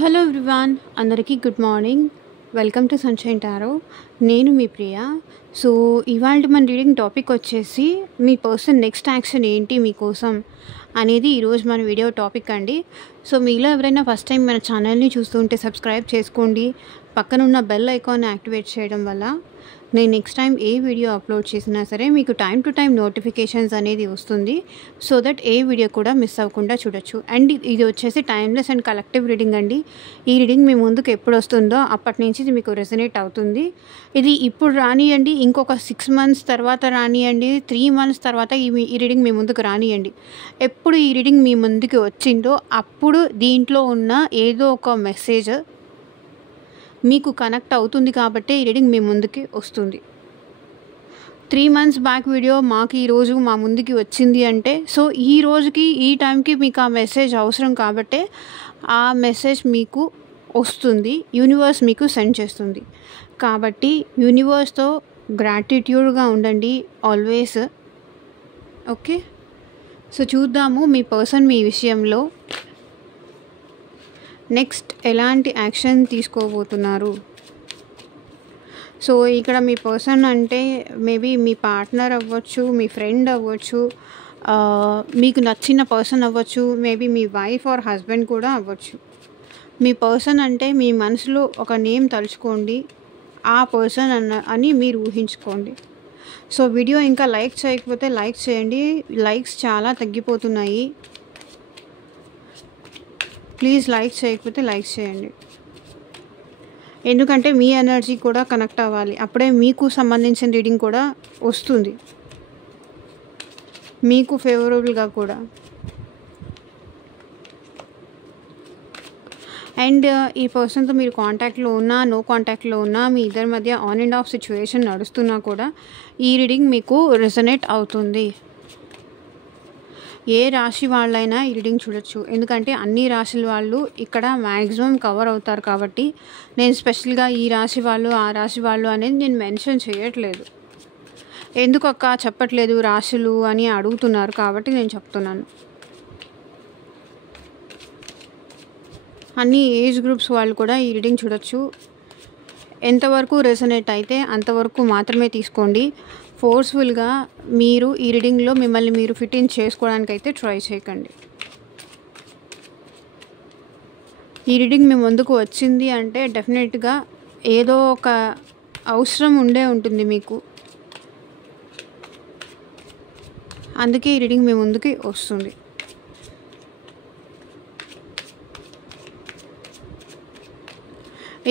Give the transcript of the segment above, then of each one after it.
Hello everyone, అందరికీ good morning. Welcome to sunshine tarot. నేను మీ ప్రియ. So ఇవాళ మన రీడింగ్ టాపిక్ వచ్చేసి మీ పర్సన్ నెక్స్ట్ యాక్షన్ ఏంటి మీకోసం అనేది ఈరోజు మన వీడియో టాపిక్ అండి. సో మీలో ఎవరైనా ఫస్ట్ టైం మన ఛానల్ని చూస్తుంటే సబ్స్క్రైబ్ చేసుకోండి. పక్కనున్న బెల్ ఐకాన్ని యాక్టివేట్ చేయడం వల్ల నేను నెక్స్ట్ టైం ఏ వీడియో అప్లోడ్ చేసినా సరే మీకు టైం టు టైం నోటిఫికేషన్స్ అనేది వస్తుంది. సో దట్ ఏ వీడియో కూడా మిస్ అవ్వకుండా చూడొచ్చు. అండ్ ఇది వచ్చేసి టైమ్లెస్ అండ్ కలెక్టివ్ రీడింగ్ అండి. ఈ రీడింగ్ మీ ముందుకు ఎప్పుడు వస్తుందో అప్పటి నుంచి ఇది మీకు రెజనేట్ అవుతుంది. ఇది ఇప్పుడు రానియండి, ఇంకొక 6 months తర్వాత రానియండి, 3 months తర్వాత ఈ రీడింగ్ మీ ముందుకు రానియండి. ఎప్పుడు ఈ రీడింగ్ మీ ముందుకు వచ్చిందో అప్పుడు దీంట్లో ఉన్న ఏదో ఒక మెసేజ్ మీకు కనెక్ట్ అవుతుంది కాబట్టి ఈ రీడింగ్ మీ ముందుకి వస్తుంది. 3 months బ్యాక్ వీడియో మాకు ఈరోజు మా ముందుకి వచ్చింది అంటే సో ఈ రోజుకి ఈ టైంకి మీకు ఆ మెసేజ్ అవసరం కాబట్టే ఆ మెసేజ్ మీకు వస్తుంది. యూనివర్స్ మీకు సెండ్ చేస్తుంది. కాబట్టి యూనివర్స్తో గ్రాటిట్యూడ్గా ఉండండి ఆల్వేస్. ఓకే, సో చూద్దాము మీ పర్సన్ మీ విషయంలో నెక్స్ట్ ఎలాంటి యాక్షన్ తీసుకోబోతున్నారు. సో ఇక్కడ మీ పర్సన్ అంటే మేబీ మీ పార్ట్నర్ అవ్వచ్చు, మీ ఫ్రెండ్ అవ్వచ్చు, మీకు నచ్చిన పర్సన్ అవ్వచ్చు, maybe me wife or husband కూడా అవ్వచ్చు. మీ పర్సన్ అంటే మీ మనసులో ఒక నేమ్ తలుచుకోండి, ఆ పర్సన్ అని మీరు ఊహించుకోండి. సో వీడియో ఇంకా లైక్ చేయకపోతే లైక్ చేయండి. లైక్స్ చాలా తగ్గిపోతున్నాయి. ప్లీజ్ లైక్ చేయకపోతే లైక్ చేయండి. ఎందుకంటే మీ ఎనర్జీ కూడా కనెక్ట్ అవ్వాలి. అప్పుడే మీకు సంబంధించిన రీడింగ్ కూడా వస్తుంది, మీకు ఫేవరబుల్గా కూడా. అండ్ ఈ పర్సన్తో మీరు కాంటాక్ట్లో ఉన్నా, నో కాంటాక్ట్లో ఉన్నా, మీ ఇద్దరి మధ్య ఆన్ అండ్ ఆఫ్ సిచ్యువేషన్ నడుస్తున్నా కూడా ఈ రీడింగ్ మీకు రెజనేట్ అవుతుంది. ఏ రాశి వాళ్ళైనా ఈ రీడింగ్ చూడొచ్చు. ఎందుకంటే అన్ని రాశుల వాళ్ళు ఇక్కడ మ్యాక్సిమం కవర్ అవుతారు కాబట్టి నేను స్పెషల్గా ఈ రాశి వాళ్ళు ఆ రాశి వాళ్ళు అనేది నేను మెన్షన్ చేయట్లేదు. ఎందుకు అక్క చెప్పట్లేదు రాశులు అని అడుగుతున్నారు కాబట్టి నేను చెప్తున్నాను. అన్ని ఏజ్ గ్రూప్స్ వాళ్ళు కూడా ఈ రీడింగ్ చూడొచ్చు. ఎంతవరకు రెజనేట్ అయితే అంతవరకు మాత్రమే తీసుకోండి. ఫోర్స్ఫుల్గా మీరు ఈ రీడింగ్లో మిమ్మల్ని మీరు ఫిట్ ఇన్ చేసుకోవడానికి అయితే ట్రై చేయకండి. ఈ రీడింగ్ మీ ముందుకు వచ్చింది అంటే డెఫినెట్గా ఏదో ఒక అవసరం ఉండే ఉంటుంది మీకు. అందుకే ఈ రీడింగ్ మీ ముందుకి వస్తుంది.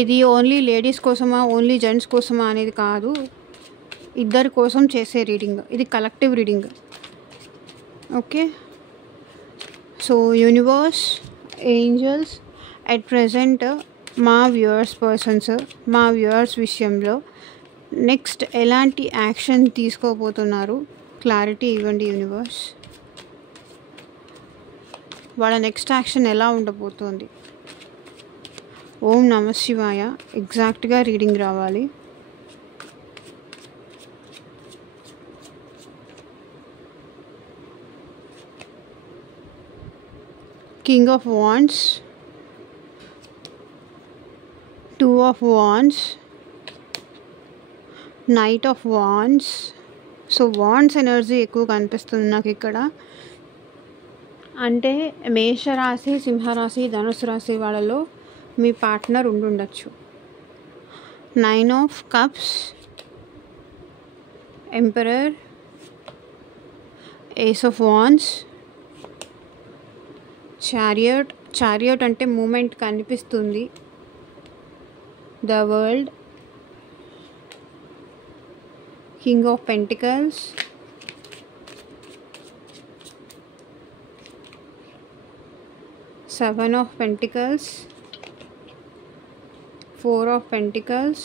ఇది ఓన్లీ లేడీస్ కోసమా, ఓన్లీ జెంట్స్ కోసమా అనేది కాదు, ఇద్దరి కోసం చేసే రీడింగ్. ఇది collective reading. Okay, so universe, angels at present మా వ్యూవర్స్ విషయంలో నెక్స్ట్ ఎలాంటి యాక్షన్ తీసుకోబోతున్నారు క్లారిటీ ఇవ్వండి యూనివర్స్. వాళ్ళ నెక్స్ట్ యాక్షన్ ఎలా ఉండబోతోంది. ఓం నమ శివాయ. ఎగ్జాక్ట్గా రీడింగ్ రావాలి. King of Wands, 2 of Wands, Knight of Wands. So wands energy ఎక్కువ కనిపిస్తుంది నాకు ఇక్కడ. అంటే మేషరాశి, సింహరాశి, ధనుసు రాశి వాళ్ళలో మీ పార్ట్నర్ ఉండుండొచ్చు. 9 of Cups, Emperor, Ace of Wands, chariot అంటే మూమెంట్ కనిపిస్తుంది. The world, king of pentacles, seven of pentacles, 4 of Pentacles,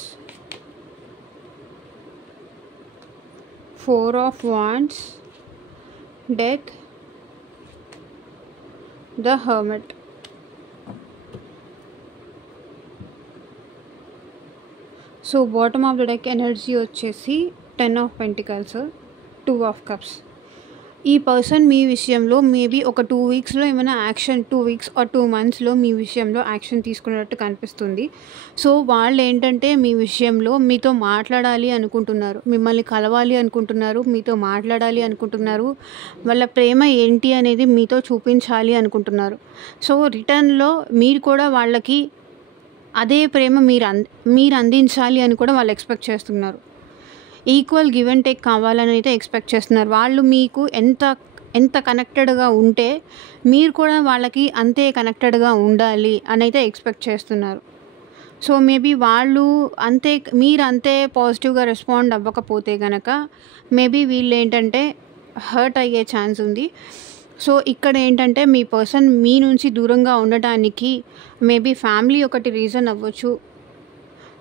4 of Wands, Death, the Hermit. So bottom of the deck energy వచ్చేసి 10 of Pentacles, 2 of Cups. ఈ person మీ విషయంలో maybe ఒక 2 వీక్స్‌లో ఏమైనా action 2 weeks or 2 మంత్స్‌లో మీ విషయంలో action తీసుకున్నట్టు కనిపిస్తుంది. So, వాళ్ళేంటంటే మీ విషయంలో మీతో మాట్లాడాలి అనుకుంటున్నారు. మిమ్మల్ని కలవాలి అనుకుంటున్నారు. మీతో మాట్లాడాలి అనుకుంటున్నారు. వాళ్ళ ప్రేమ ఏంటి అనేది మీతో చూపించాలి అనుకుంటున్నారు. సో, రిటర్న్‌లో మీరు కూడా వాళ్ళకి అదే ప్రేమ మీరు అందించాలి అని కూడా వాళ్ళు ఎక్స్‌పెక్ట్ చేస్తున్నారు. ఈక్వల్ గివ్ అండ్ టేక్ కావాలని అయితే ఎక్స్‌పెక్ట్ చేస్తున్నారు. వాళ్ళు మీకు ఎంత కనెక్టెడ్‌గా ఉంటే మీరు కూడా వాళ్ళకి అంతే కనెక్టెడ్‌గా ఉండాలి అనైతే ఎక్స్‌పెక్ట్ చేస్తున్నారు. సో, మేబీ వాళ్ళు మీరంతే పాజిటివ్‌గా రెస్పాండ్ అవ్వకపోతే గనక మేబీ వీళ్ళేంటంటే హర్ట్ అయ్యే ఛాన్స్ ఉంది. సో, ఇక్కడ ఏంటంటే మీ పర్సన్ మీ నుంచి దూరంగా ఉండటానికి మేబీ ఫ్యామిలీ ఒకటి రీజన్ అవ్వచ్చు.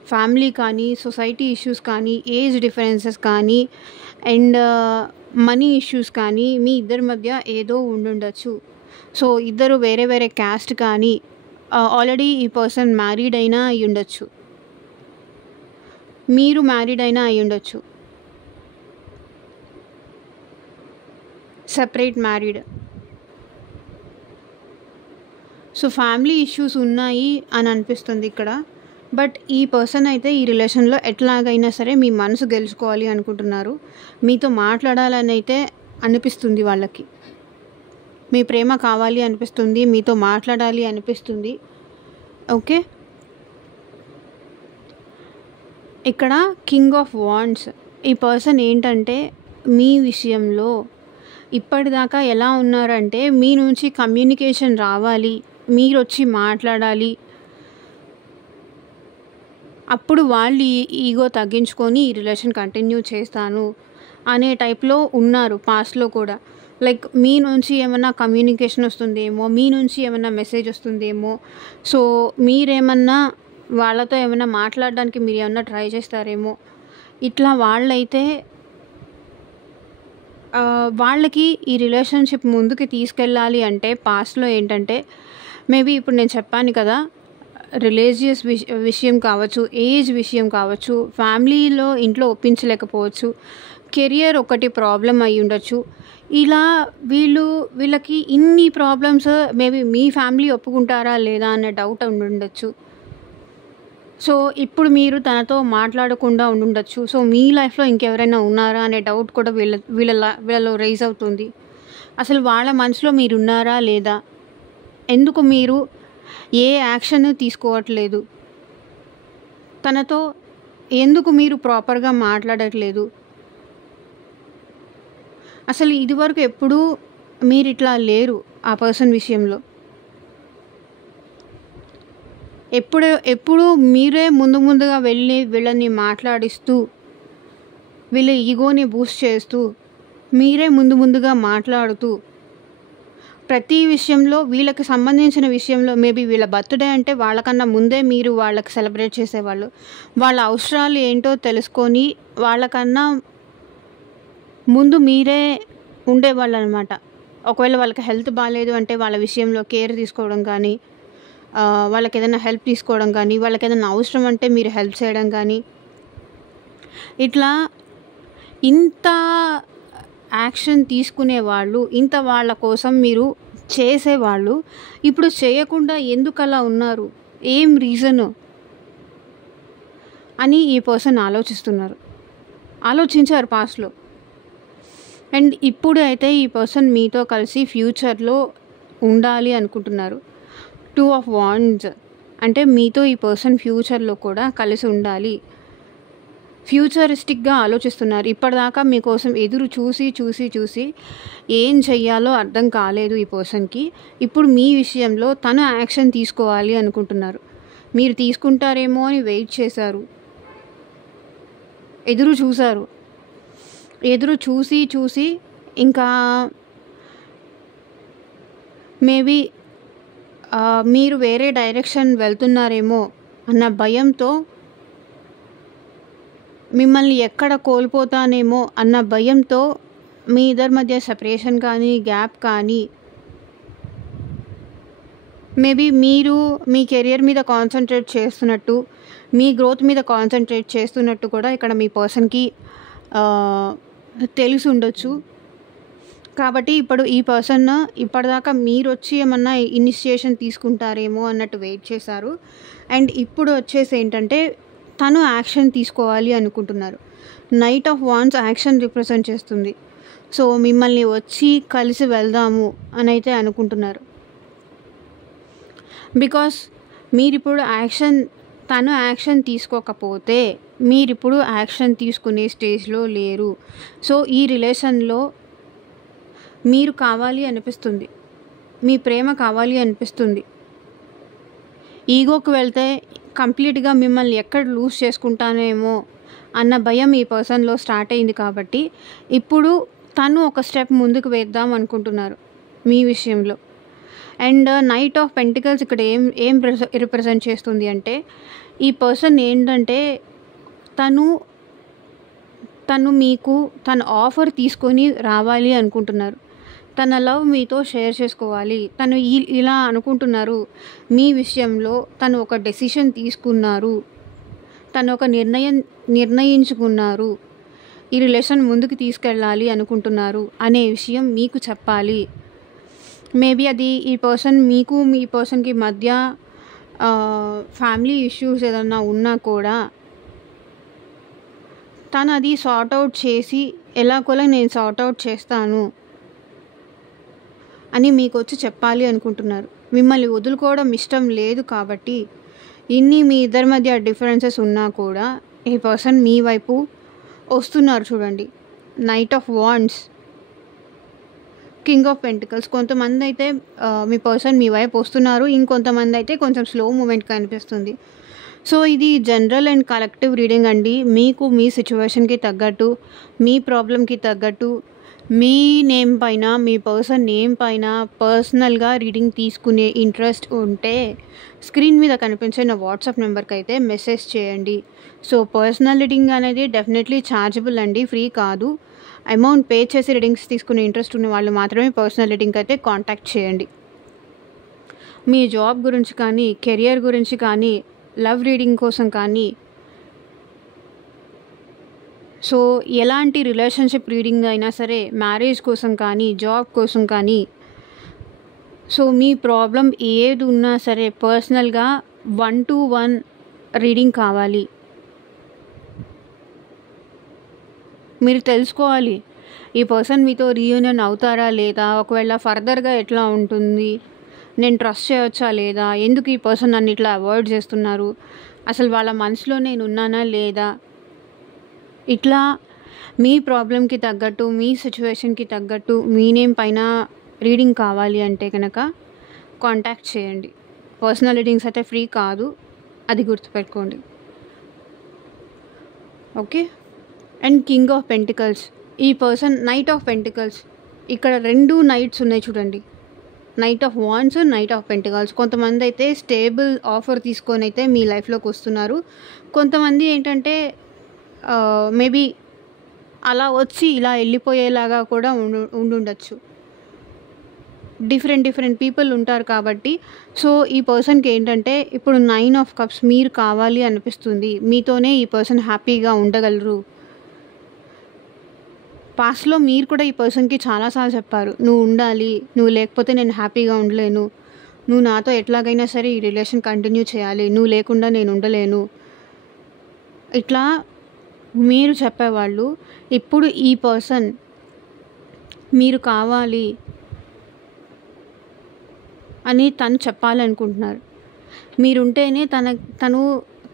ఫ్యామిలీ కానీ, సొసైటీ ఇష్యూస్ కానీ, ఏజ్ డిఫరెన్సెస్ కానీ అండ్ మనీ ఇష్యూస్ కానీ మీ ఇద్దరి మధ్య ఏదో ఉండుండొచ్చు. సో, ఇద్దరు వేరే వేరే క్యాస్ట్ కానీ ఆల్రెడీ ఈ పర్సన్ మ్యారీడ్ అయినా అయ్యుండొచ్చు. మీరు మ్యారీడ్ అయినా అయ్యుండొచ్చు. Separate married. So, family issues ఉన్నాయి అని అనిపిస్తుంది ఇక్కడ. బట్ ఈ పర్సన్ అయితే ఈ రిలేషన్‌లో ఎట్లాగైనా సరే మీ మనసు గెలుచుకోవాలి అనుకుంటున్నారు. మీతో మాట్లాడాలని అయితే అనిపిస్తుంది వాళ్ళకి. మీ ప్రేమ కావాలి అనిపిస్తుంది. మీతో మాట్లాడాలి అనిపిస్తుంది. ఓకే. ఇక్కడ కింగ్ ఆఫ్ వాండ్స్. ఈ పర్సన్ ఏంటంటే మీ విషయంలో ఇప్పటిదాకా ఎలా ఉన్నారంటే మీ నుంచి కమ్యూనికేషన్ రావాలి. మీరొచ్చి మాట్లాడాలి. అప్పుడు వాళ్ళు ఈగో తగ్గించుకొని ఈ రిలేషన్ కంటిన్యూ చేస్తాను అనే టైప్‌లో ఉన్నారు పాస్ట్‌లో కూడా. లైక్ మీ నుంచి ఏమన్నా కమ్యూనికేషన్ వస్తుందేమో, మీ నుంచి ఏమన్నా మెసేజ్ వస్తుందేమో. సో, మీరేమన్నా వాళ్ళతో ఏమన్నా మాట్లాడడానికి మీరేమన్నా ట్రై చేస్తారేమో. ఇట్లా వాళ్ళైతే వాళ్ళకి ఈ రిలేషన్‌షిప్ ముందుకు తీసుకెళ్ళాలి అంటే పాస్ట్‌లో ఏంటంటే మేబీ ఇప్పుడు నేను చెప్పాను కదా! రిలీజియస్ విషయం కావచ్చు, ఏజ్ విషయం కావచ్చు, ఫ్యామిలీలో ఇంట్లో ఒప్పించలేకపోవచ్చు, కెరియర్ ఒకటి ప్రాబ్లమ్ అయ్యుండొచ్చు. ఇలా వీళ్ళకి ఇన్ని ప్రాబ్లమ్స్ మేబీ మీ ఫ్యామిలీ ఒప్పుకుంటారా లేదా అనే డౌట్ ఉండుండొచ్చు. సో, ఇప్పుడు మీరు తనతో మాట్లాడకుండా ఉండుండొచ్చు. సో, మీ లైఫ్‌లో ఇంకెవరైనా ఉన్నారా అనే డౌట్ కూడా వీళ్ళలో రైజ్ అవుతుంది. అసలు వాళ్ళ మనసులో మీరున్నారా లేదా? ఎందుకు మీరు ఏ యాక్షన్ తీసుకోవట్లేదు? తనతో ఎందుకు మీరు ప్రాపర్‌గా మాట్లాడట్లేదు? అసలు ఇదివరకు ఎప్పుడూ మీరిట్లా లేరు ఆ పర్సన్ విషయంలో. ఎప్పుడు మీరే ముందుగా వెళ్ళి వీళ్ళని మాట్లాడిస్తూ, వీళ్ళ ఈగోని బూస్ట్ చేస్తూ, మీరే ముందుగా మాట్లాడుతూ, ప్రతి విషయంలో వీళ్ళకి సంబంధించిన విషయంలో మేబీ వీళ్ళ బర్త్‌డే అంటే వాళ్ళకన్నా ముందే మీరు వాళ్ళకి సెలబ్రేట్ చేసేవాళ్ళు. వాళ్ళ అవసరాలు ఏంటో తెలుసుకొని వాళ్ళకన్నా ముందు మీరే ఉండేవాళ్ళనమాట. ఒకవేళ వాళ్ళకి హెల్త్ బాలేదు అంటే వాళ్ళ విషయంలో కేర్ తీసుకోవడం కానీ, వాళ్ళకేదైనా హెల్ప్ తీసుకోవడం కానీ, వాళ్ళకేదైనా అవసరం అంటే మీరు హెల్ప్ చేయడం కానీ, ఇట్లా ఇంత యాక్షన్ తీసుకునేవాళ్ళు, ఇంత వాళ్ళ కోసం మీరు చేసేవాళ్ళు, ఇప్పుడు చేయకుండా ఎందుకలా ఉన్నారు? ఏం రీజను? అని ఈ పర్సన్ ఆలోచించారు పాస్ట్‌లో. అండ్ ఇప్పుడు అయితే ఈ పర్సన్ మీతో కలిసి ఫ్యూచర్‌లో ఉండాలి అనుకుంటున్నారు. 2 ఆఫ్ వాండ్స్ అంటే మీతో ఈ పర్సన్ ఫ్యూచర్‌లో కూడా కలిసి ఉండాలి. ఫ్యూచరిస్టిక్‌గా ఆలోచిస్తున్నారు. ఇప్పటిదాకా మీకోసం ఎదురు చూసి ఏం చెయ్యాలో అర్థం కాలేదు ఈ పర్సన్‌కి. ఇప్పుడు మీ విషయంలో తను యాక్షన్ తీసుకోవాలి అనుకుంటున్నారు. మీరు తీసుకుంటారేమో అని వెయిట్ చేశారు. ఎదురు చూసి ఇంకా మేబీ మీరు వేరే డైరెక్షన్ వెళ్తున్నారేమో అన్న భయంతో, మిమ్మల్ని ఎక్కడ కోల్పోతానేమో అన్న భయంతో మీ ఇద్దరి మధ్య సెపరేషన్ కానీ, గ్యాప్ కానీ, మేబీ మీరు మీ కెరియర్ మీద కాన్సంట్రేట్ చేస్తున్నట్టు, మీ గ్రోత్ మీద కాన్సంట్రేట్ చేస్తున్నట్టు కూడా ఇక్కడ మీ పర్సన్‌కి తెలిసి ఉండొచ్చు. కాబట్టి ఇప్పుడు ఈ పర్సన్ ఇప్పటిదాకా మీరొచ్చి ఏమన్నా ఇనిషియేషన్ తీసుకుంటారేమో అన్నట్టు వెయిట్ చేశారు. అండ్ ఇప్పుడు వచ్చేసి ఏంటంటే తను యాక్షన్ తీసుకోవాలి అనుకుంటున్నారు. Knight of wands action represent చేస్తుంది. సో మిమ్మల్ని వచ్చి కలిసి వెళ్దాము అని అయితే అనుకుంటున్నారు. బికాస్ మీరిప్పుడు తను యాక్షన్ తీసుకోకపోతే మీరిప్పుడు యాక్షన్ తీసుకునే స్టేజ్లో లేరు. సో ఈ రిలేషన్లో మీరు కావాలి అనిపిస్తుంది, మీ ప్రేమ కావాలి అనిపిస్తుంది. ఈగోకి వెళ్తే కంప్లీట్గా మిమ్మల్ని ఎక్కడ లూజ్ చేసుకుంటానేమో అన్న భయం ఈ పర్సన్లో స్టార్ట్ అయింది. కాబట్టి ఇప్పుడు తను ఒక స్టెప్ ముందుకు వేద్దాం అనుకుంటున్నారు మీ విషయంలో. అండ్ నైట్ ఆఫ్ పెంటికల్స్ ఇక్కడ ఏం రిప్రజెంట్ చేస్తుంది అంటే ఈ పర్సన్ ఏంటంటే తను మీకు తన ఆఫర్ తీసుకొని రావాలి అనుకుంటున్నారు. తన లవ్ మీతో షేర్ చేసుకోవాలి. తను ఇలా అనుకుంటున్నారు. మీ విషయంలో తను ఒక డెసిషన్ తీసుకున్నారు, తను ఒక నిర్ణయించుకున్నారు, ఈ రిలేషన్ ముందుకు తీసుకెళ్ళాలి అనుకుంటున్నారు అనే విషయం మీకు చెప్పాలి. మేబీ అది ఈ పర్సన్కి మధ్య ఫ్యామిలీ ఇష్యూస్ ఏదన్నా ఉన్నా కూడా తను అది సార్ట్అవుట్ చేసి ఎలాగోలా నేను సార్ట్అవుట్ చేస్తాను అని మీకు వచ్చి చెప్పాలి అనుకుంటున్నారు. మిమ్మల్ని వదులుకోవడం ఇష్టం లేదు. కాబట్టి మీ ఇద్దరి మధ్య డిఫరెన్సెస్ ఉన్నా కూడా ఈ పర్సన్ మీ వైపు వస్తున్నారు. చూడండి, knight of wands, king of pentacles. కొంతమంది అయితే మీ పర్సన్ మీ వైపు వస్తున్నారు, ఇంకొంతమంది అయితే కొంచెం స్లో మూమెంట్ కనిపిస్తుంది. సో ఇది జనరల్ అండ్ కలెక్టివ్ రీడింగ్ అండి. మీకు మీ సిచ్యువేషన్కి తగ్గట్టు, మీ ప్రాబ్లంకి తగ్గట్టు, మీ నేమ్ పైన, మీ పర్సన్ నేమ్ పైన పర్సనల్గా రీడింగ్ తీసుకునే ఇంట్రెస్ట్ ఉంటే స్క్రీన్ మీద కనిపించే నా వాట్సాప్ నెంబర్కి అయితే మెసేజ్ చేయండి. సో పర్సనల్ రీడింగ్ అనేది డెఫినెట్లీ ఛార్జబుల్ అండి, ఫ్రీ కాదు. అమౌంట్ పే చేసి రీడింగ్స్ తీసుకునే ఇంట్రెస్ట్ ఉన్న వాళ్ళు మాత్రమే పర్సనల్ రీడింగ్ అయితే కాంటాక్ట్ చేయండి. మీ జాబ్ గురించి కానీ, కెరియర్ గురించి కానీ, లవ్ రీడింగ్ కోసం కానీ, సో ఎలాంటి రిలేషన్షిప్ రీడింగ్ అయినా సరే, మ్యారేజ్ కోసం కానీ, జాబ్ కోసం కానీ, సో మీ ప్రాబ్లం ఏది ఉన్నా సరే పర్సనల్గా 1-to-1 రీడింగ్ కావాలి. మీరు తెలుసుకోవాలి ఈ పర్సన్ మీతో రీయూనియన్ అవుతారా లేదా, ఒకవేళ ఫర్దర్గా ఎట్లా ఉంటుంది, నేను ట్రస్ట్ చేయవచ్చా లేదా, ఎందుకు ఈ పర్సన్ నన్ను ఇట్లా అవాయిడ్ చేస్తున్నారు, అసలు వాళ్ళ మనసులో నేను ఉన్నానా లేదా. ఇట్లా మీ ప్రాబ్లంకి తగ్గట్టు, మీ సిచ్యువేషన్కి తగ్గట్టు, మీ నేమ్ పైన రీడింగ్ కావాలి అంటే కనుక కాంటాక్ట్ చేయండి. పర్సనల్ రీడింగ్స్ అయితే ఫ్రీ కాదు, అది గుర్తుపెట్టుకోండి. Okay. And king of pentacles, ఈ పర్సన్ నైట్ ఆఫ్ పెంటికల్స్, ఇక్కడ 2 నైట్స్ ఉన్నాయి చూడండి, knight of wands, knight of pentacles. కొంతమంది అయితే స్టేబుల్ ఆఫర్ తీసుకొని అయితే మీ లైఫ్లోకి వస్తున్నారు. కొంతమంది ఏంటంటే మేబీ అలా వచ్చి ఇలా వెళ్ళిపోయేలాగా కూడా ఉండుండొచ్చు. డిఫరెంట్ పీపుల్ ఉంటారు కాబట్టి. సో ఈ పర్సన్కి ఏంటంటే ఇప్పుడు 9 ఆఫ్ కప్స్ మీరు కావాలి అనిపిస్తుంది. మీతోనే ఈ పర్సన్ హ్యాపీగా ఉండగలరు. పాస్ట్లో మీరు కూడా ఈ పర్సన్కి చాలాసార్లు చెప్పారు, నువ్వు ఉండాలి, నువ్వు లేకపోతే నేను హ్యాపీగా ఉండలేను, నువ్వు నాతో ఎట్లాగైనా సరే ఈ రిలేషన్ కంటిన్యూ చేయాలి, నువ్వు లేకుండా నేను ఉండలేను, ఇట్లా మీరు చెప్పేవాళ్ళు. ఇప్పుడు ఈ పర్సన్ మీరు కావాలి అని తను చెప్పాలనుకుంటున్నారు. మీరుంటేనే తను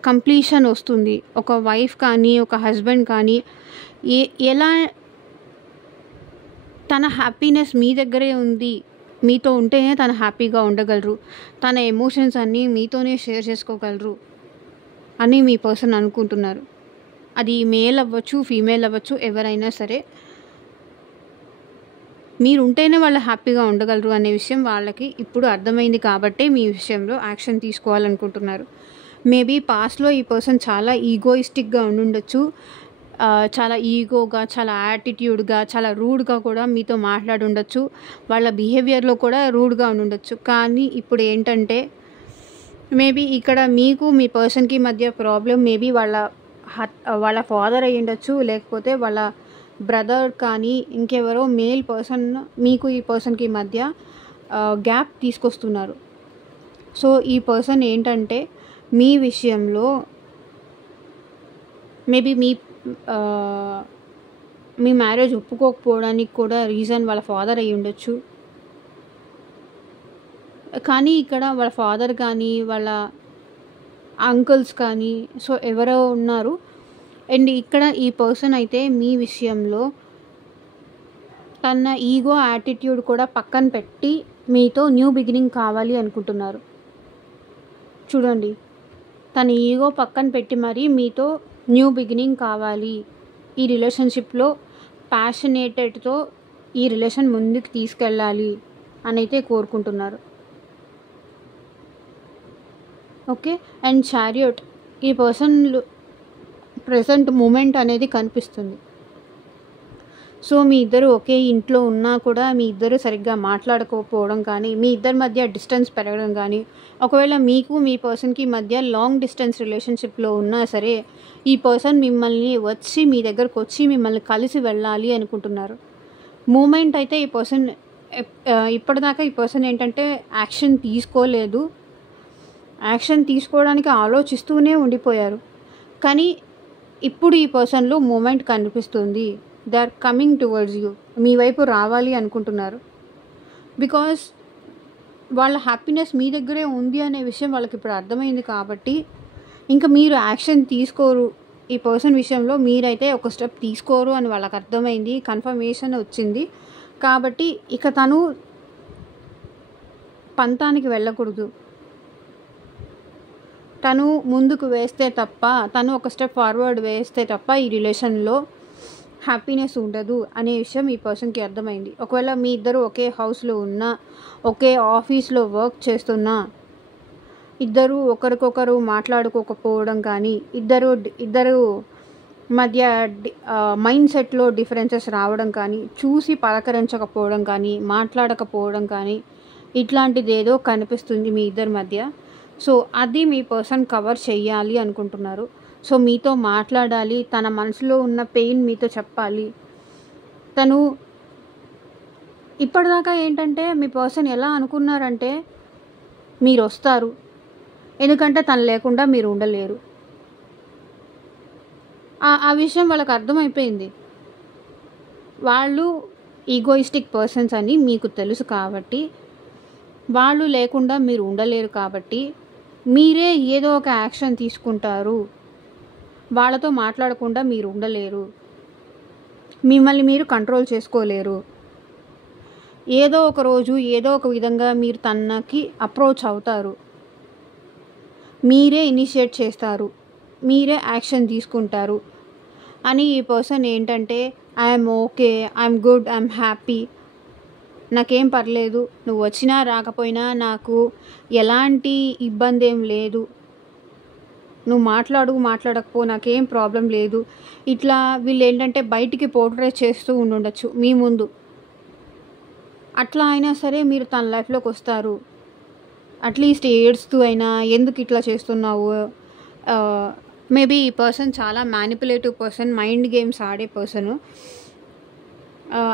కంప్లీషన్ వస్తుంది. ఒక వైఫ్ కానీ, ఒక హస్బెండ్ కానీ, ఎలా తన హ్యాపీనెస్ మీ దగ్గరే ఉంది, మీతో ఉంటేనే తను హ్యాపీగా ఉండగలరు, తన ఎమోషన్స్ అన్నీ మీతోనే షేర్ చేసుకోగలరు అని మీ పర్సన్ అనుకుంటున్నారు. అది మేల్ అవ్వచ్చు, ఫీమేల్ అవ్వచ్చు, ఎవరైనా సరే మీరు ఉంటేనే వాళ్ళు హ్యాపీగా ఉండగలరు అనే విషయం వాళ్ళకి ఇప్పుడు అర్థమైంది. కాబట్టి మీ విషయంలో యాక్షన్ తీసుకోవాలనుకుంటున్నారు. మేబీ పాస్ట్లో ఈ పర్సన్ చాలా ఈగోయిస్టిక్గా ఉండుండొచ్చు, చాలా ఈగోగా, చాలా యాటిట్యూడ్గా, చాలా రూడ్గా కూడా మీతో మాట్లాడుండొచ్చు, వాళ్ళ బిహేవియర్లో కూడా రూడ్గా ఉండుండొచ్చు. కానీ ఇప్పుడు ఏంటంటే మేబీ ఇక్కడ మీకు మీ పర్సన్కి మధ్య ప్రాబ్లం మేబీ వాళ్ళ ఫాదర్ అయ్యి ఉండొచ్చు, లేకపోతే వాళ్ళ బ్రదర్ కానీ ఇంకెవరో మేల్ పర్సన్ మీకు ఈ పర్సన్కి మధ్య గ్యాప్ తీసుకొస్తున్నారు. సో ఈ పర్సన్ ఏంటంటే మీ విషయంలో మేబీ మీ మ్యారేజ్ ఒప్పుకోకపోవడానికి కూడా రీజన్ వాళ్ళ ఫాదర్ అయ్యి ఉండొచ్చు. కానీ ఇక్కడ వాళ్ళ ఫాదర్ కానీ వాళ్ళ అంకుల్స్ కానీ సో ఎవరో ఉన్నారు. అండ్ ఇక్కడ ఈ పర్సన్ అయితే మీ విషయంలో తన ఈగో యాటిట్యూడ్ కూడా పక్కన పెట్టి మీతో న్యూ బిగినింగ్ కావాలి అనుకుంటున్నారు. చూడండి, తన ఈగో పక్కన పెట్టి మరీ మీతో న్యూ బిగినింగ్ కావాలి, ఈ రిలేషన్షిప్లో ప్యాషనేటెడ్తో ఈ రిలేషన్ ముందుకు తీసుకెళ్ళాలి అని అయితే కోరుకుంటున్నారు. ఓకే. అండ్ చారియట్, ఈ పర్సన్ ప్రెజెంట్ మూమెంట్ అనేది కనిపిస్తుంది. సో మీ ఇద్దరు ఒకే ఇంట్లో ఉన్నా కూడా మీ ఇద్దరు సరిగ్గా మాట్లాడకపోవడం కానీ, మీ ఇద్దరి మధ్య డిస్టెన్స్ పెరగడం కానీ, ఒకవేళ మీకు మీ పర్సన్కి మధ్య లాంగ్ డిస్టెన్స్ రిలేషన్షిప్లో ఉన్నా సరే ఈ పర్సన్ మిమ్మల్ని వచ్చి మీ దగ్గరకు వచ్చి మిమ్మల్ని కలిసి వెళ్ళాలి అనుకుంటున్నారు. మూమెంట్ అయితే ఈ పర్సన్ ఇప్పటిదాకా ఈ పర్సన్ ఏంటంటే యాక్షన్ తీసుకోలేదు, యాక్షన్ తీసుకోవడానికి ఆలోచిస్తూనే ఉండిపోయారు. కానీ ఇప్పుడు ఈ పర్సన్లో మూమెంట్ కనిపిస్తుంది. They are coming towards you, మీ వైపు రావాలి అనుకుంటున్నారు. బికాస్ వాళ్ళ హ్యాపీనెస్ మీ దగ్గరే ఉంది అనే విషయం వాళ్ళకి ఇప్పుడు అర్థమైంది కాబట్టి ఇంకా మీరు యాక్షన్ తీసుకోరు. ఈ పర్సన్ విషయంలో మీరైతే ఒక స్టెప్ తీసుకోరు అని వాళ్ళకి అర్థమైంది, కన్ఫర్మేషన్ వచ్చింది. కాబట్టి ఇక తను పంతానికి వెళ్ళకూడదు. తను ముందుకు వేస్తే తప్ప, తను ఒక స్టెప్ ఫార్వర్డ్ వేస్తే తప్ప ఈ రిలేషన్లో హ్యాపీనెస్ ఉండదు అనే విషయం ఈ పర్సన్కి అర్థమైంది. ఒకవేళ మీ ఇద్దరు ఒకే హౌస్లో ఉన్నా, ఒకే ఆఫీస్లో వర్క్ చేస్తున్నా, ఇద్దరు ఒకరికొకరు మాట్లాడుకోకపోవడం కానీ, ఇద్దరు మధ్య మైండ్ సెట్లో డిఫరెన్సెస్ రావడం కానీ, చూసి పలకరించకపోవడం కానీ, మాట్లాడకపోవడం కానీ, ఇట్లాంటిది ఏదో కనిపిస్తుంది మీ ఇద్దరి మధ్య. సో అది మీ పర్సన్ కవర్ చెయ్యాలి అనుకుంటున్నారు. సో మీతో మాట్లాడాలి, తన మనసులో ఉన్న పెయిన్ మీతో చెప్పాలి. తను ఇప్పటిదాకా ఏంటంటే మీ పర్సన్ ఎలా అనుకున్నారంటే మీరు వస్తారు, ఎందుకంటే తను లేకుండా మీరు ఉండలేరు. ఆ విషయం వాళ్ళకి అర్థమైపోయింది. వాళ్ళు ఈగోయిస్టిక్ పర్సన్స్ అని మీకు తెలుసు కాబట్టి, వాళ్ళు లేకుండా మీరు ఉండలేరు కాబట్టి మీరే ఏదో ఒక యాక్షన్ తీసుకుంటారు. వాళ్ళతో మాట్లాడకుండా మీరు ఉండలేరు, మిమ్మల్ని మీరు కంట్రోల్ చేసుకోలేరు. ఏదో ఒక రోజు ఏదో ఒక విధంగా మీరు తనకి అప్రోచ్ అవుతారు, మీరే ఇనిషియేట్ చేస్తారు, మీరే యాక్షన్ తీసుకుంటారు అని ఈ పర్సన్ ఏంటంటే I'm okay, I'm good, I'm happy, నాకేం పర్లేదు, నువ్వు వచ్చినా రాకపోయినా నాకు ఎలాంటి ఇబ్బంది ఏం లేదు, నువ్వు మాట్లాడకపో నాకేం ప్రాబ్లం లేదు. ఇట్లా వీళ్ళు ఏంటంటే బయటికి పోర్ట్రే చేస్తూ ఉండొచ్చు మీ ముందు. అట్లా అయినా సరే మీరు తన లైఫ్లోకి వస్తారు. అట్లీస్ట్ ఏడుస్తూ అయినా ఎందుకు ఇట్లా చేస్తున్నావు, మేబీ ఈ పర్సన్ చాలా మ్యానిపులేటివ్ పర్సన్, మైండ్ గేమ్స్ ఆడే పర్సను.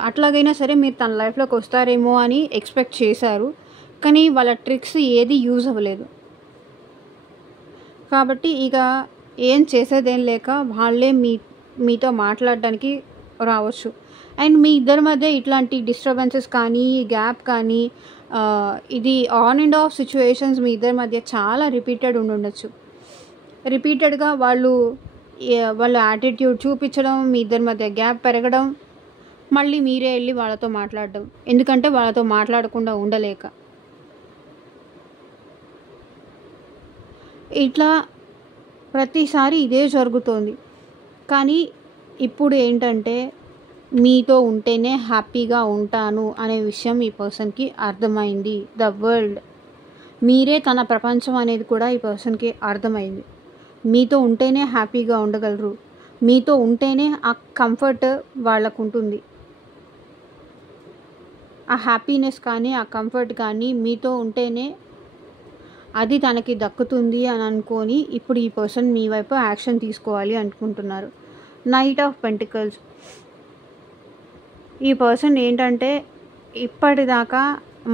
అట్లాగైనా సరే మీరు తన లైఫ్లోకి వస్తారేమో అని ఎక్స్పెక్ట్ చేశారు, కానీ వాళ్ళ ట్రిక్స్ ఏది యూజ్ అవ్వలేదు. కాబట్టి ఇక ఏం చేసేదేం లేక వాళ్ళే మీతో మాట్లాడడానికి రావచ్చు. అండ్ మీ ఇద్దరి మధ్య ఇట్లాంటి డిస్టర్బెన్సెస్ కానీ, గ్యాప్ కానీ, ఇది ఆన్ అండ్ ఆఫ్ సిచ్యువేషన్స్ మీ ఇద్దరి మధ్య చాలా రిపీటెడ్ ఉండొచ్చు. రిపీటెడ్గా వాళ్ళు యాటిట్యూడ్ చూపించడం, మీ ఇద్దరి మధ్య గ్యాప్ పెరగడం, మళ్ళీ మీరే వెళ్ళి వాళ్ళతో మాట్లాడడం, ఎందుకంటే వాళ్ళతో మాట్లాడకుండా ఉండలేక. ఇట్లా ప్రతిసారి ఇదే జరుగుతోంది. కానీ ఇప్పుడు ఏంటంటే మీతో ఉంటేనే హ్యాపీగా ఉంటాను అనే విషయం ఈ పర్సన్కి అర్థమైంది. ద వరల్డ్, మీరే తన ప్రపంచం అనేది కూడా ఈ పర్సన్కి అర్థమైంది. మీతో ఉంటేనే హ్యాపీగా ఉండగలరు, మీతో ఉంటేనే ఆ కంఫర్ట్ వాళ్ళకు ఉంటుంది. ఆ హ్యాపీనెస్ కానీ, ఆ కంఫర్ట్ కానీ మీతో ఉంటేనే అది తనకి దక్కుతుంది అని అనుకొని ఇప్పుడు ఈ పర్సన్ మీ వైపు యాక్షన్ తీసుకోవాలి అనుకుంటున్నారు. నైట్ ఆఫ్ పెంటికల్స్, ఈ పర్సన్ ఏంటంటే ఇప్పటిదాకా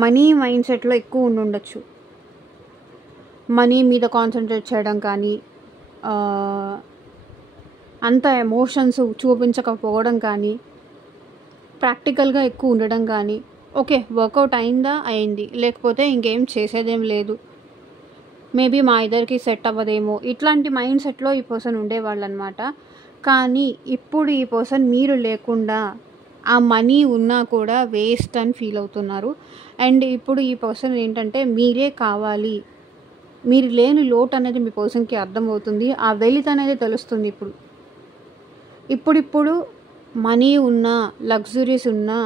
మనీ మైండ్ సెట్లో ఎక్కువ ఉండుండొచ్చు. మనీ మీద కాన్సన్ట్రేట్ చేయడం కానీ, అంత ఎమోషన్స్ చూపించకపోవడం కానీ, ప్రాక్టికల్గా ఎక్కువ ఉండడం కానీ, ఓకే వర్కౌట్ అయింది, లేకపోతే ఇంకేం చేసేదేం లేదు, మేబీ మా ఇద్దరికి సెట్ అవ్వదేమో, ఇట్లాంటి మైండ్ సెట్లో ఈ పర్సన్ ఉండేవాళ్ళు అనమాట. కానీ ఇప్పుడు ఈ పర్సన్ మీరు లేకుండా ఆ మనీ ఉన్నా కూడా వేస్ట్ అని ఫీల్ అవుతున్నారు. అండ్ ఇప్పుడు ఈ పర్సన్ ఏంటంటే మీరే కావాలి, మీరు లేని లోటు అనేది మీ పర్సన్కి అర్థమవుతుంది, ఆ వెలితి అనేది తెలుస్తుంది. ఇప్పుడిప్పుడు మనీ ఉన్నా, లగ్జరీస్ ఉన్నా,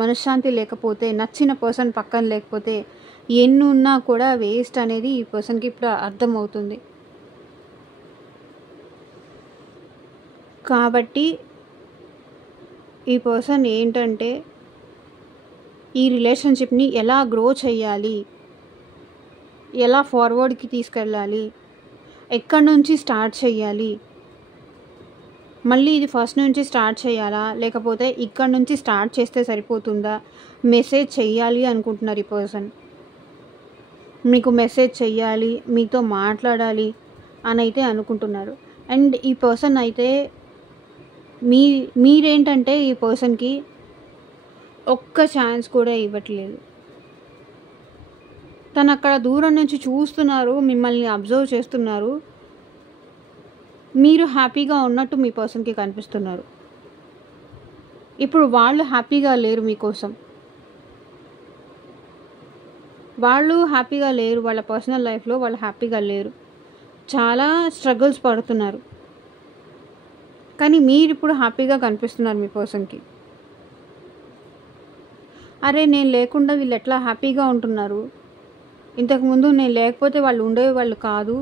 మనశ్శాంతి లేకపోతే, నచ్చిన పర్సన్ పక్కన లేకపోతే ఎన్ని ఉన్నా కూడా వేస్ట్ అనేది ఈ పర్సన్కి ఇప్పుడు అర్థమవుతుంది. కాబట్టి ఈ పర్సన్ ఏంటంటే ఈ రిలేషన్షిప్ని ఎలా గ్రో చేయాలి, ఎలా ఫార్వర్డ్కి తీసుకెళ్ళాలి, ఎక్కడి నుంచి స్టార్ట్ చేయాలి, మళ్ళీ ఇది ఫస్ట్ నుంచి స్టార్ట్ చేయాలా, లేకపోతే ఇక్కడ నుంచి స్టార్ట్ చేస్తే సరిపోతుందా, మెసేజ్ చెయ్యాలి అనుకుంటున్నారు ఈ పర్సన్. మీకు మెసేజ్ చెయ్యాలి, మీతో మాట్లాడాలి అని అయితే అనుకుంటున్నారు. అండ్ ఈ పర్సన్ అయితే మీరేంటంటే ఈ పర్సన్కి ఒక్క ఛాన్స్ కూడా ఇవ్వట్లేదు. తను అక్కడ దూరం నుంచి చూస్తున్నారు, మిమ్మల్ని అబ్జర్వ్ చేస్తున్నారు, మీరు హ్యాపీగా ఉన్నట్టు మీ పర్సన్కి కనిపిస్తున్నారు. ఇప్పుడు వాళ్ళు హ్యాపీగా లేరు, మీకోసం వాళ్ళు హ్యాపీగా లేరు, వాళ్ళ పర్సనల్ లైఫ్లో వాళ్ళు హ్యాపీగా లేరు, చాలా స్ట్రగుల్స్ పడుతున్నారు. కానీ మీరు ఇప్పుడు హ్యాపీగా కనిపిస్తున్నారు మీ పర్సన్కి. అరే నేను లేకుండా వీళ్ళు ఎట్లా హ్యాపీగా ఉంటున్నారు, ఇంతకుముందు నేను లేకపోతే వాళ్ళు ఉండేవాళ్ళు కాదు,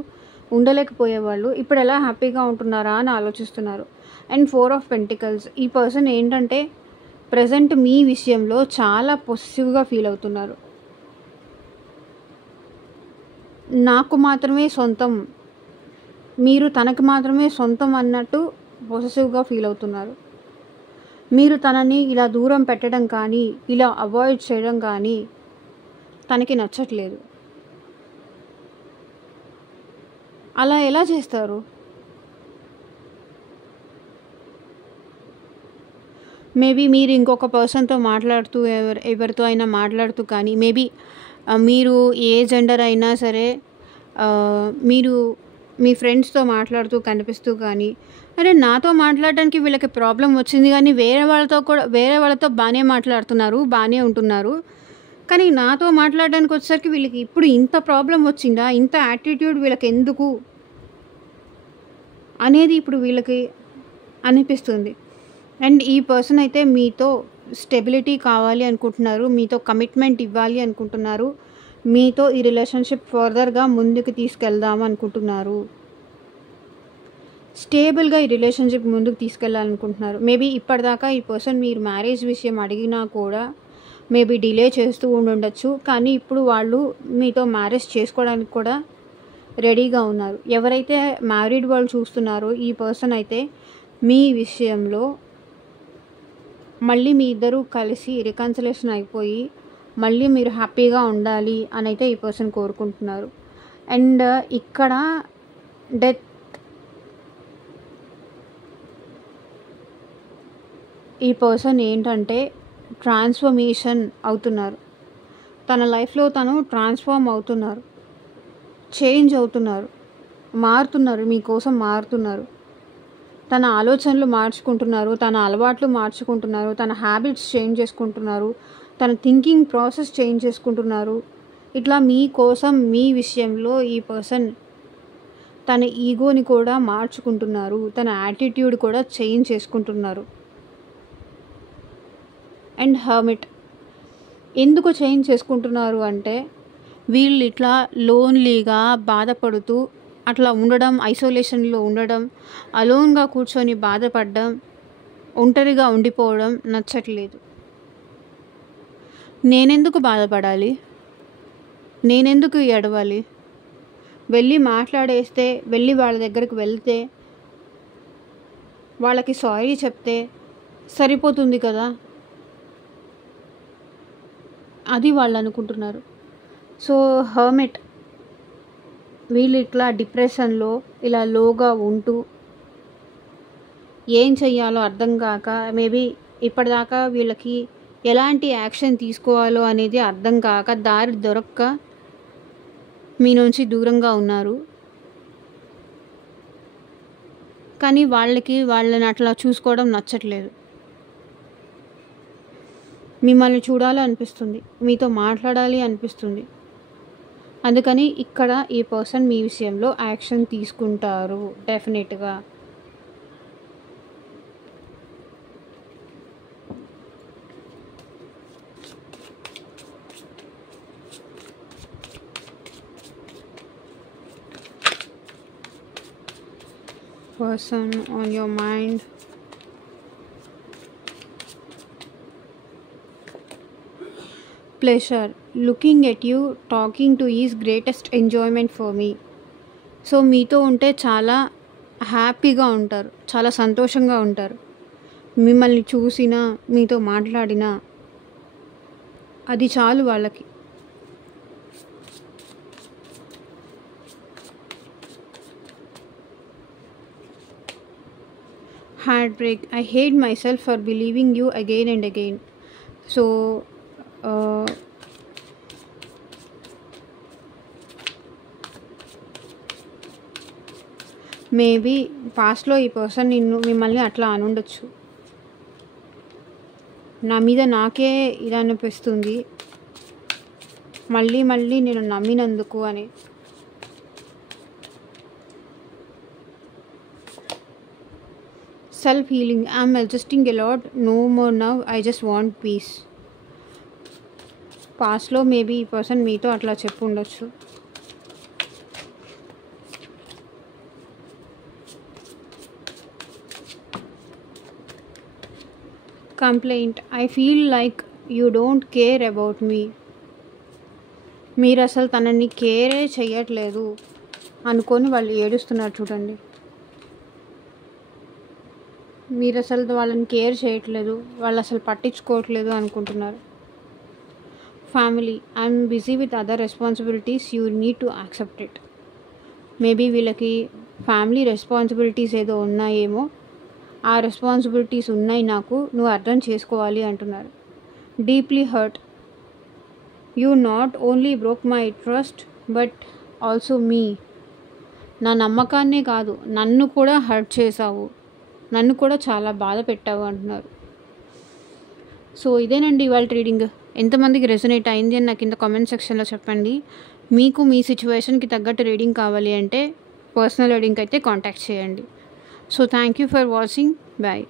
ఉండలేకపోయేవాళ్ళు, ఇప్పుడు ఎలా హ్యాపీగా ఉంటున్నారా అని ఆలోచిస్తున్నారు. అండ్ 4 ఆఫ్ పెంటికల్స్, ఈ పర్సన్ ఏంటంటే ప్రజెంట్ మీ విషయంలో చాలా పొసెసివ్గా ఫీల్ అవుతున్నారు. నాకు మాత్రమే సొంతం, మీరు తనకు మాత్రమే సొంతం అన్నట్టు పొసెసివ్గా ఫీల్ అవుతున్నారు. మీరు తనని ఇలా దూరం పెట్టడం కానీ, ఇలా అవాయిడ్ చేయడం కానీ తనకి నచ్చట్లేదు. అలా ఎలా చేస్తారు? మేబీ మీరు ఇంకొక పర్సన్తో మాట్లాడుతూ, ఎవరితో అయినా మాట్లాడుతూ కానీ, మేబీ మీరు ఏ జెండర్ అయినా సరే, మీరు మీ ఫ్రెండ్స్తో మాట్లాడుతూ కనిపిస్తూ కానీ, అరే నాతో మాట్లాడడానికి వీళ్ళకి ప్రాబ్లం వచ్చింది కానీ వేరే వాళ్ళతో బాగానే మాట్లాడుతున్నారు, బాగానే ఉంటున్నారు, కానీ నాతో మాట్లాడడానికి వచ్చేసరికి వీళ్ళకి ఇప్పుడు ఇంత ప్రాబ్లం వచ్చిందా, ఇంత యాటిట్యూడ్ వీళ్ళకి ఎందుకు అనేది ఇప్పుడు వీళ్ళకి అనిపిస్తుంది. అండ్ ఈ పర్సన్ అయితే మీతో స్టెబిలిటీ కావాలి అనుకుంటున్నారు, మీతో కమిట్మెంట్ ఇవ్వాలి అనుకుంటున్నారు, మీతో ఈ రిలేషన్షిప్ ఫర్దర్గా ముందుకు తీసుకెళ్దాం అనుకుంటున్నారు, స్టేబుల్గా ఈ రిలేషన్షిప్ ముందుకు తీసుకెళ్ళాలనుకుంటున్నారు. మేబీ ఇప్పటిదాకా ఈ పర్సన్ మీరు మ్యారేజ్ విషయం అడిగినా కూడా మేబీ డిలే చేస్తూ ఉండొచ్చు, కానీ ఇప్పుడు వాళ్ళు మీతో మ్యారేజ్ చేసుకోవడానికి కూడా రెడీగా ఉన్నారు. ఎవరైతే మ్యారీడ్ వాళ్ళు చూస్తున్నారో ఈ పర్సన్ అయితే మీ విషయంలో మళ్ళీ మీ ఇద్దరూ కలిసి రికన్సిలేషన్ అయిపోయి మళ్ళీ మీరు హ్యాపీగా ఉండాలి అని అయితే ఈ పర్సన్ కోరుకుంటున్నారు. అండ్ ఇక్కడ డెత్, ఈ పర్సన్ ఏంటంటే ట్రాన్స్ఫర్మేషన్ అవుతున్నారు, తన లైఫ్లో తను ట్రాన్స్ఫార్మ్ అవుతున్నారు, చేంజ్ అవుతున్నారు, మారుతున్నారు, మీకోసం మారుతున్నారు, తన ఆలోచనలు మార్చుకుంటున్నారు, తన అలవాట్లు మార్చుకుంటున్నారు, తన హ్యాబిట్స్ చేంజ్ చేసుకుంటున్నారు, తన థింకింగ్ ప్రాసెస్ చేంజ్ చేసుకుంటున్నారు. ఇట్లా మీకోసం మీ విషయంలో ఈ పర్సన్ తన ఈగోని కూడా మార్చుకుంటున్నారు, తన యాటిట్యూడ్ కూడా చేంజ్ చేసుకుంటున్నారు. అండ్ హర్మిట్, ఎందుకు చేంజ్ చేసుకుంటున్నారు అంటే వీళ్ళు ఇట్లా లోన్లీగా బాధపడుతూ అట్లా ఉండడం, ఐసోలేషన్లో ఉండడం, అలోన్గా కూర్చొని బాధపడడం, ఒంటరిగా ఉండిపోవడం నచ్చట్లేదు. నేనెందుకు బాధపడాలి, నేనెందుకు ఏడవాలి, వెళ్ళి మాట్లాడేస్తే, వెళ్ళి వాళ్ళ దగ్గరికి వెళ్తే, వాళ్ళకి సారీ చెప్తే సరిపోతుంది కదా, అది వాళ్ళు అనుకుంటున్నారు. సో హర్మిట్ వీళ్ళు ఇట్లా డిప్రెషన్లో ఇలా లోగా ఉంటూ ఏం చెయ్యాలో అర్థం కాక మేబీ ఇప్పటిదాకా వీళ్ళకి ఎలాంటి యాక్షన్ తీసుకోవాలో అనేది అర్థం కాక దారి దొరక్క మీ నుంచి దూరంగా ఉన్నారు. కానీ వాళ్ళని అట్లా చూసుకోవడం నచ్చట్లేదు. మిమ్మల్ని చూడాలి అనిపిస్తుంది, మీతో మాట్లాడాలి అనిపిస్తుంది. అందుకని ఇక్కడ ఈ పర్సన్ మీ విషయంలో యాక్షన్ తీసుకుంటారు డెఫినెట్గా. Person on your mind. Pleasure. Looking at you, talking to is greatest enjoyment for me. So మీతో ఉంటే చాలా హ్యాపీగా ఉంటారు, చాలా సంతోషంగా ఉంటారు. మిమ్మల్ని చూసినా మీతో మాట్లాడినా అది చాలు వాళ్ళకి. Heartbreak. I hate myself for believing you again and again. So maybe పాస్ట్లో ఈ పర్సన్ మిమ్మల్ని అట్లా అనుండొచ్చు. నా మీద నాకే ఇది అనిపిస్తుంది, మళ్ళీ మళ్ళీ నేను నమ్మినందుకు అని. Self healing. I'm adjusting a lot. No more now. I just want peace. పాస్ట్లో మేబీ ఈ పర్సన్ మీతో అట్లా చెప్పు ఉండొచ్చు. Complaint. I feel like you don't care about me. మీరు అసలు తనని కేరే చెయ్యట్లేదు అనుకొని వాళ్ళు ఏడుస్తున్నారు చూడండి. మీరు అసలు వాళ్ళని కేర్ చేయట్లేదు, వాళ్ళు అసలు పట్టించుకోవట్లేదు అనుకుంటున్నారు. Family. I'm busy with other responsibilities, you need to accept it. Maybe వీళ్ళకి ఫ్యామిలీ రెస్పాన్సిబిలిటీస్ ఏదో ఉన్నాయేమో, ఆ రెస్పాన్సిబిలిటీస్ ఉన్నాయి నాకు, నువ్వు అర్థం చేసుకోవాలి అంటున్నారు. Deeply hurt. You not only broke my trust but also me. నా నమ్మకాన్నే కాదు నన్ను కూడా హర్ట్ చేసావు, నన్ను కూడా చాలా బాధ పెట్టావు అంటున్నారు. సో ఇదేనండి ఇవాళ రీడింగ్. ఎంతమందికి రెజొనేట్ అయింది అని నాకు కింద కామెంట్ సెక్షన్లో చెప్పండి. మీకు మీ సిచ్యువేషన్కి తగ్గట్టు రీడింగ్ కావాలి అంటే పర్సనల్ రీడింగ్ అయితే కాంటాక్ట్ చేయండి. So thank you for watching. Bye.